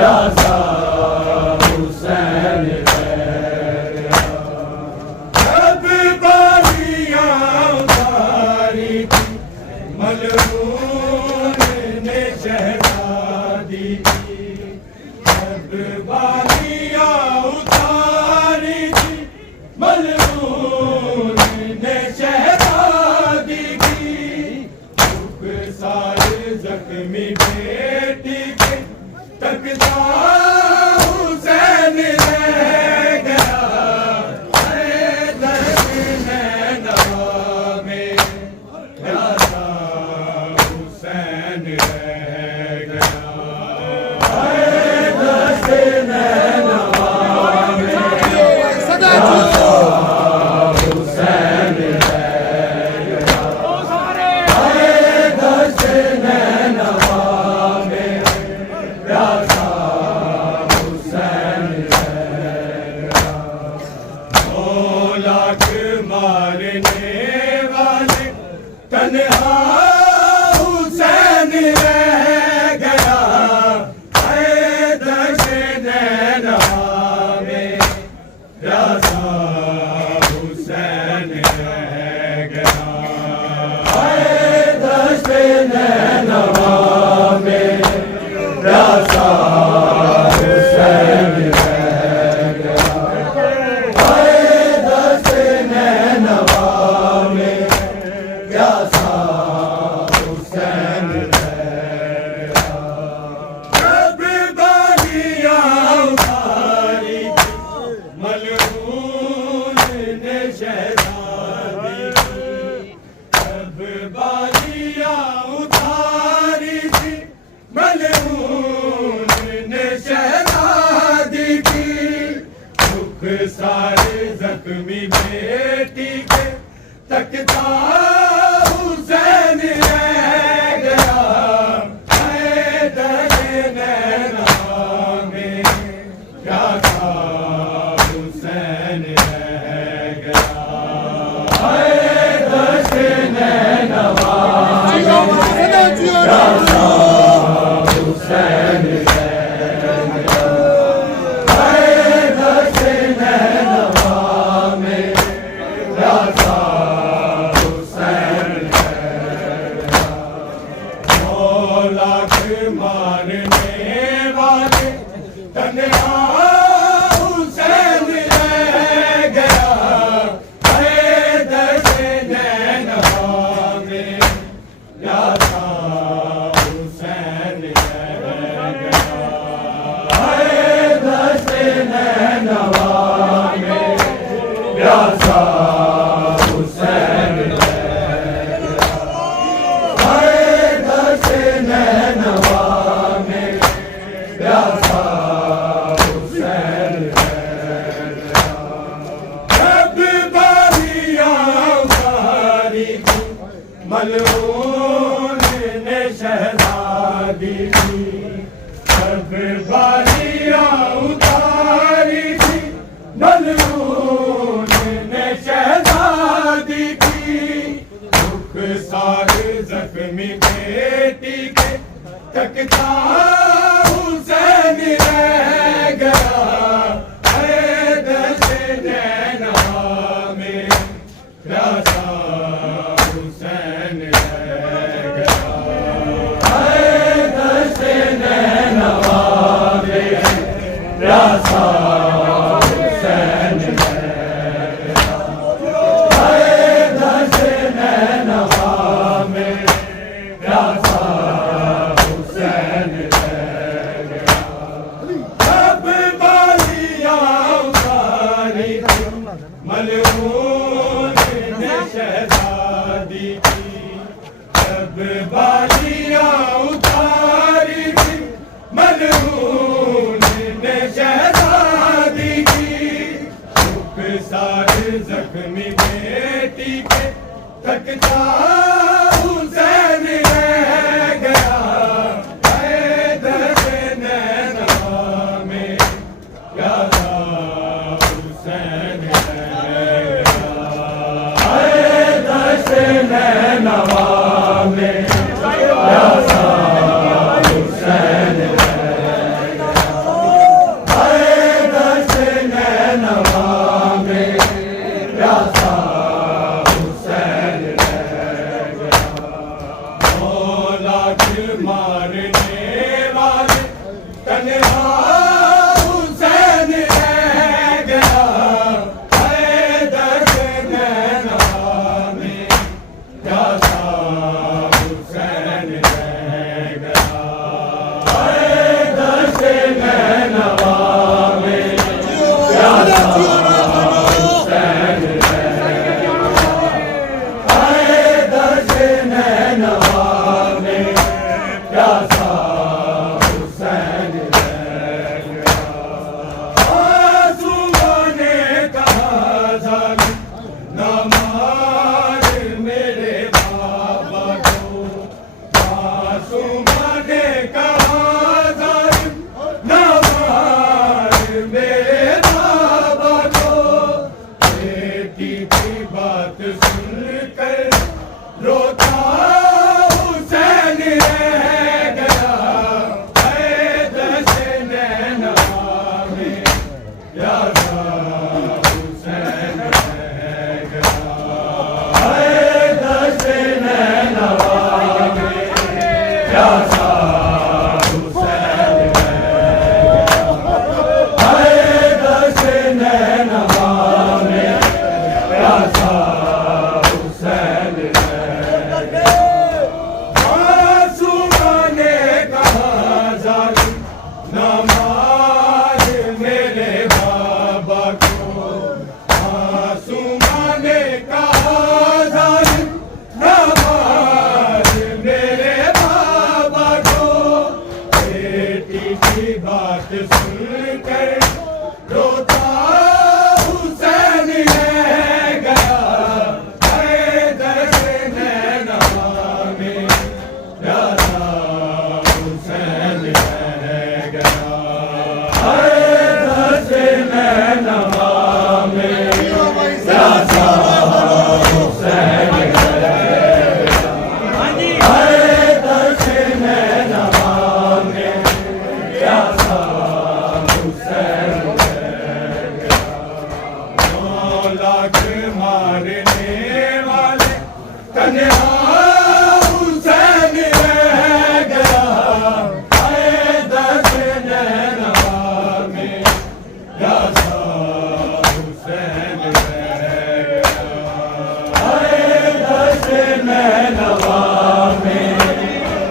Rasa मलून ने शहजादी की दुख सारे जख्मी बेटी के तकता हुसैन रह गया दर्द नैना में प्यासा हुसैन रह गया दर्द नैना मारने वाले तन्हा हुसैन रह गया दश नैना में प्यासा हुसैन रह गया दश नैना में प्यासा हुसैन सारे जख्मी बेटी के तकता हुसैन रह गया दर्द नैना में प्यासा हुसैन रह गया दर्द नैना में प्यासा हुसैन मारने वाले तन्हा हुसैन रह गया दर्द नैना में प्यासा हुसैन रह गया दर्द नैना में प्यासा हुसैन मलून ने शहजादी की सब बालियां उतारी थी मलून ने शहजादी की दुख सारे जख्मी बेटी के तकता हुसैन रह गया दर्द नैना में प्यासा प्यासा हुसैन दर्द नैना में प्यासा हुसैन सब बालियां उतारी मलून ने शहजादी की सब बालियां उतारी थी मलून शहजादी की दुख सारे जख्मी बेटी के तकता हुसैन रह गया दर्द नैना में प्यासा हुसैन रह गया दर्द नैना में प्यासा हुसैन प्यासा हुसैन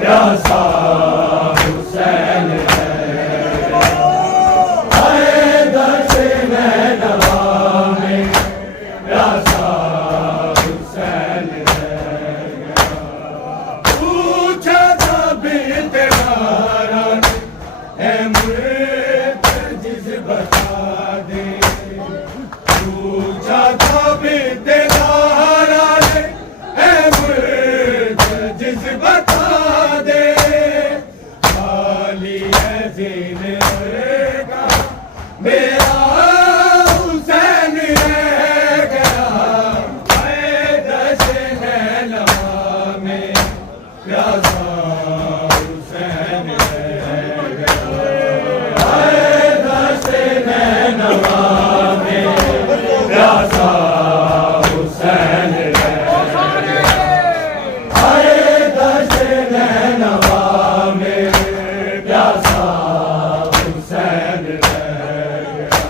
प्यासा हुसैन रह गया। आए दर्श नैनवा में प्यासा हुसैन रह गया। पूछा था बेतेहारा है मुर्तजिज़ बता दे, पूछा था बेतेहारा है मुर्तजिज़ बता दे, खाली है ज़ीन का मेरा हुसैन रह गया। आए दर्श नैनवा में प्यासा हुसैन रह गया। आए दर्श नैनवा में प्यासा हुसैन रह गया। आए दर्श नैनवा में प्यासा हुसैन रह गया।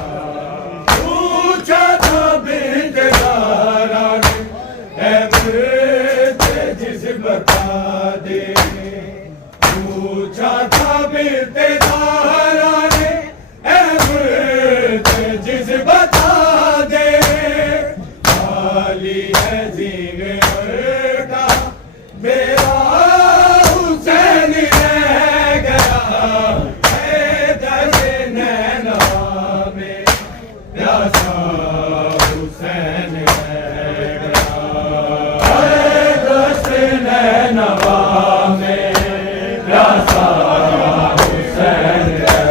पूछा था बेतेहारा है मुर्तजिज़ बता दे, पूछा था बेतेहारा है मुर्तजिज़ बता दे, खाली है ज़ीन का मेरा हुसैन रह गया। है दर्श नैनवा में प्यासा हुसैन रह गया। है दर्श नैनवा में प्यासा हुसैन रह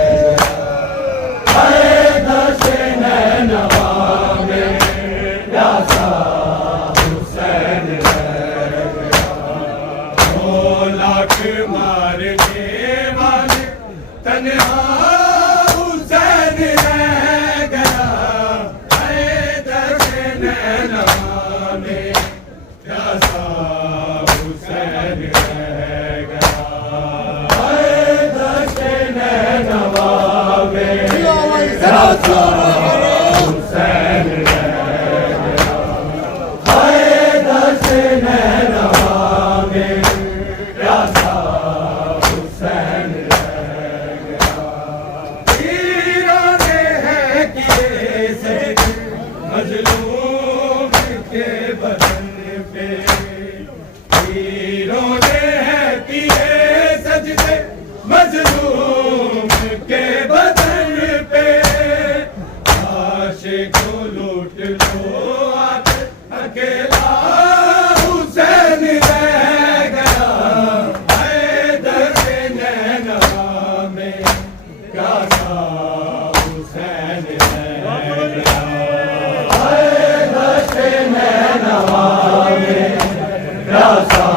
गया। है दर्श नैनवा में प्यासा हुसैन रह गया। 2 लाख मार के वाले तन्हा हुसैन रह गया। है दर्श नैनवा में प्यासा हुसैन रह गया। है दर्श नैनवा में प्यासा हुसैन रह गया। है दर्श नैनवा में प्यासा हुसैन रह गया। हीरों ने है किए सजदे मजलूम के बदन पे, हीरों ने है किए सजदे मजलूम के बदन पे, आशिक को लूट लो आके अकेला हुसैन रह गया। है दर्श नैनवा में प्यासा हुसैन रह गया। है दर्श नैनवा में प्यासा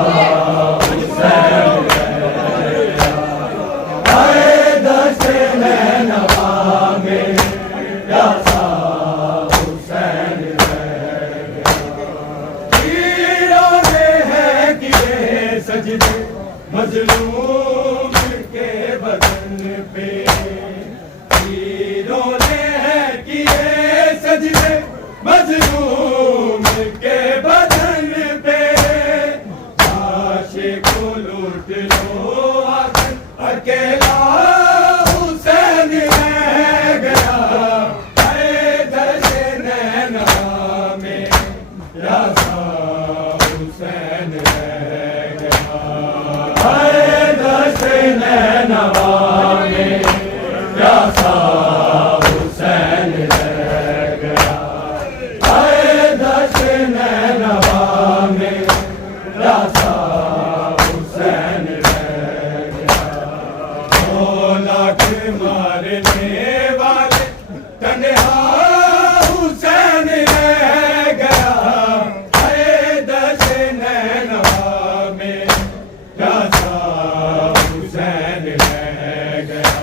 हुसैन रह गया। है दर्श नैनवा में प्यासा हुसैन रह गया। हीरों ने है किए सजदे मजलूम के बदन पे, हीरों ने है किए सजदे मजलूम के बदन पे, आशिक को लूट लो आके अकेला हुसैन रह गया। है दर्श नैनवा में प्यासा हुसैन रह गया। है दर्श नैनवा में प्यासा हुसैन रह गया। है दर्श नैनवा में प्यासा हुसैन रह गया। 2 लाख मारने वाले तन्हा हुसैन रह गया। है दर्श नैनवा में प्यासा हुसैन रह गया।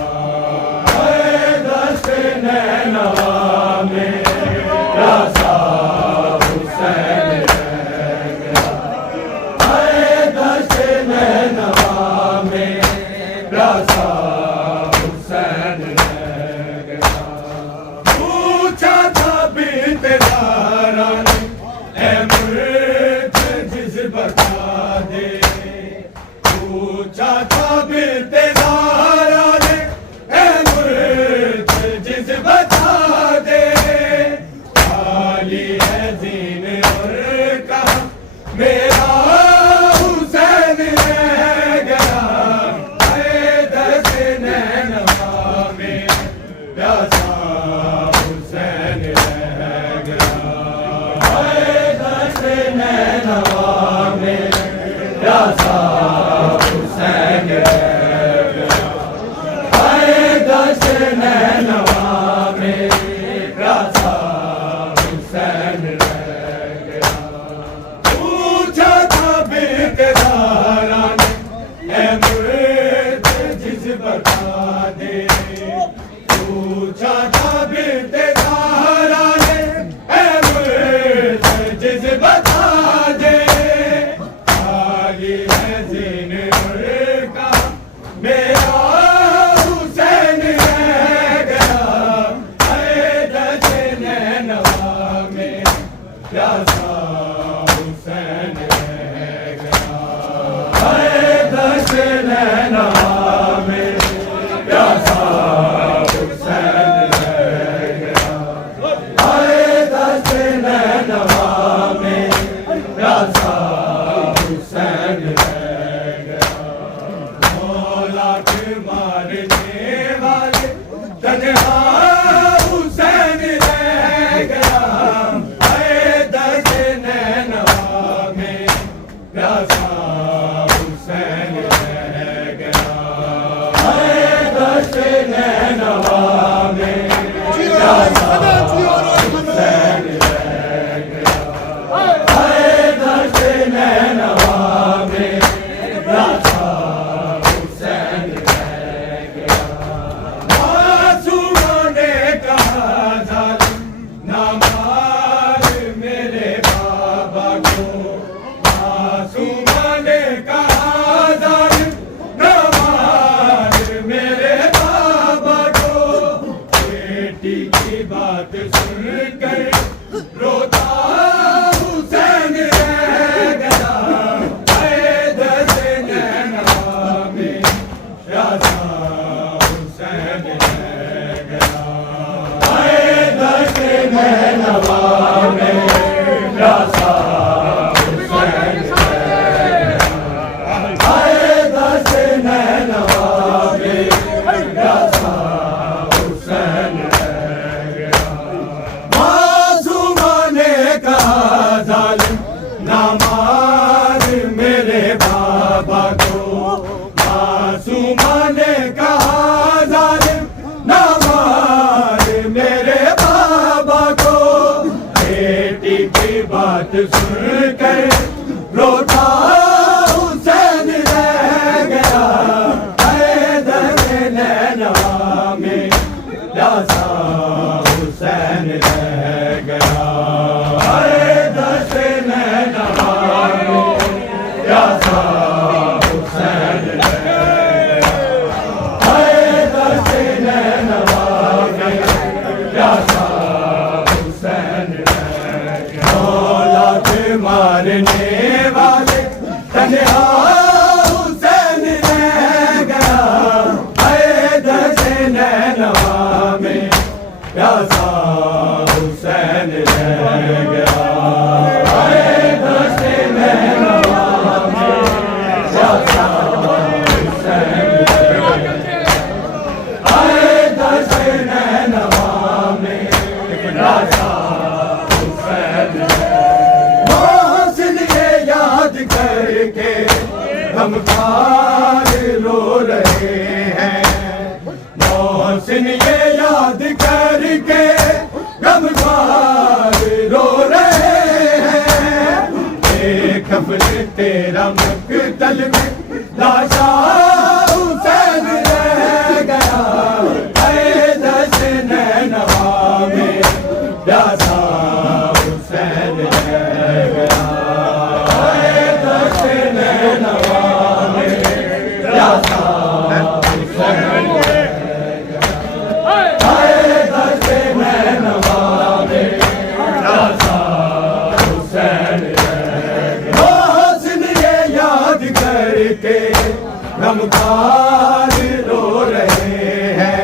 खाली है जीन और कहा मेरा हुसैन रह गया, हैदर से नैनवा में प्यासा हुसैन रह गया, हैदर से नैनवा में प्यासा हुसैन रह गया, हैदर से नैनवा में प्यासा हुसैन रह गया। पूछा था बेकरारा ने ऐ मुर्द जिस बता दे, पूछा था बेकरारा ने ऐ मुर्द जिस बता दे, खाली है ज़ीन और कहा मेरा हुसैन रह गया, हैदर से नैनवा में प्यासा हुसैन रह गया, हैदर से नैनवा में प्यासा हुसैन रह गया, हैदर से नैनवा में प्यासा हुसैन रह गया। मौला के मारने वाले तन्हा हुसैन रह गया, हैदर से नैनवा में प्यासा हुसैन रह गया, हैदर से नैनवा में प्यासा हुसैन रह गया, हैदर से नैनवा में प्यासा हुसैन रह गया। मासूमा ने कहा जालिम ना मार मेरे बाबा को, मासूमा ने कहा जालिम ना मार मेरे बाबा को, बेटी की बात सुनकर रोता हुसैन रह गया, हैदर से नैनवा में प्यासा हुसैन रह गया, हैदर से नैनवा में प्यासा हुसैन रह गया, हैदर से नैनवा में प्यासा हुसैन रह गया। मासूमा ने कहा जालिम ना मार मेरे बाबा को, मासूमा ने कहा जालिम ना मार मेरे बाबा को, बेटी की बात सुनकर रोता हुसैन रह गया, हैदर से नैनवा में प्यासा हुसैन रह गया, हैदर से नैनवा में प्यासा हुसैन रह गया, हैदर से नैनवा में प्यासा हुसैन रह गया। मौला के मारने वाले तन्हा हुसैन रह गया, हैदर से नैनवा में प्यासा हुसैन रह गया, हैदर से नैनवा में प्यासा हुसैन रह गया, हैदर से नैनवा में प्यासा हुसैन रह गया। मोहसिन ये याद करके गमखार रो रहे हैं, मोहसिन ये याद करके गमखार रो रहे हैं, एक अपने तेरा मकतल में लाशा हुसैन रह गया, हैदर से नैनवा में प्यासा हुसैन रह गया, हैदर से नैनवा में प्यासा हुसैन रह गया, हैदर से नैनवा में प्यासा हुसैन रह गया। मोहसिन ये याद करके गमखार रो रहे हैं,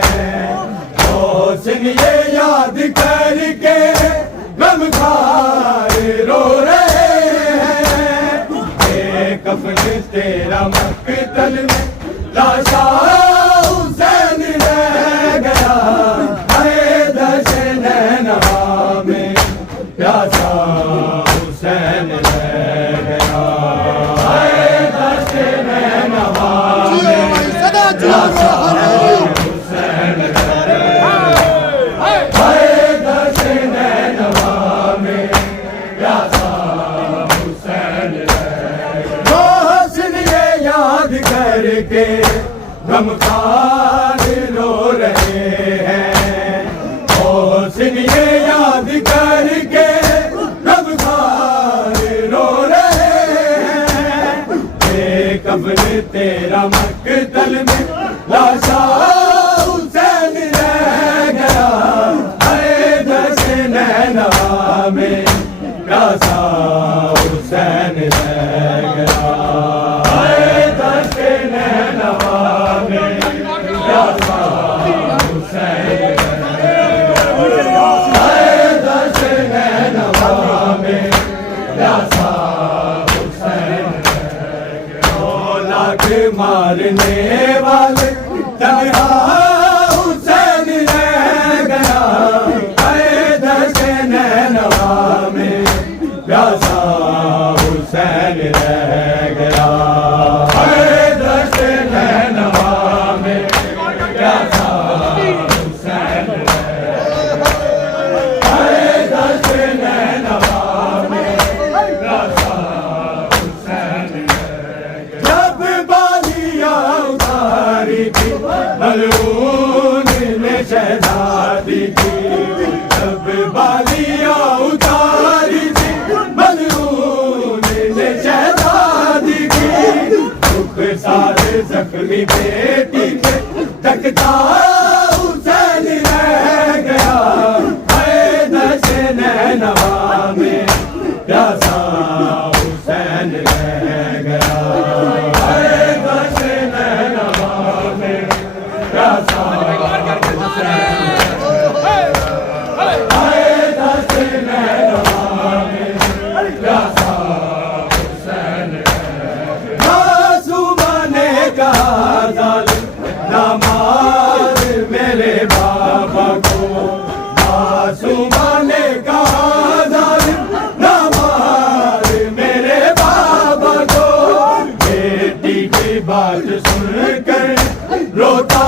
मोहसिन ये याद करके गमखार रो रहे हैं, बेकफन तेरा मकतल में लाशा हुसैन रह गया, हाय दश नैनवा में प्यासा हुसैन रह गया, हाय दश नैनवा में प्यासा हुसैन रह गया, हाय दश नैनवा में प्यासा हुसैन रह गया। मोहसिन ये याद करके गमखार रो रहे हैं, मोहसिन ये याद करके गमखार रो रहे हैं, बेकफन तेरा मकतल में लाशा हुसैन रह गया, हाय दश नैनवा में प्यासा हुसैन रह गया, हाय दश नैनवा में प्यासा हुसैन रह गया, हाय दश नैनवा में प्यासा हुसैन रह गया। ओ लाख मारने वाले तन्हा हुसैन रह गया, हाय दश नैनवा में प्यासा हुसैन रह गया, हाय दश नैनवा में प्यासा हुसैन रह गया, हाय दश नैनवा में प्यासा हुसैन रह गया। जब बालियां उतारी थी मलऊन ने शहजादी की, जब बालियां उतारी थी मलऊन ने शहजादी की, दुख सारे जख्मी बेटी पे तकता हुसैन रह गया, हाय दश नैनवा में प्यासा हुसैन रह गया, हाय दश नैनवा में प्यासा हुसैन रह गया, हाय दश नैनवा में प्यासा हुसैन रह गया। मासूमा ने कहा जालिम ना मार मेरे बाबा को, मासूमा ने कहा जालिम ना मार मेरे बाबा को, बेटी की बात सुनकर रोता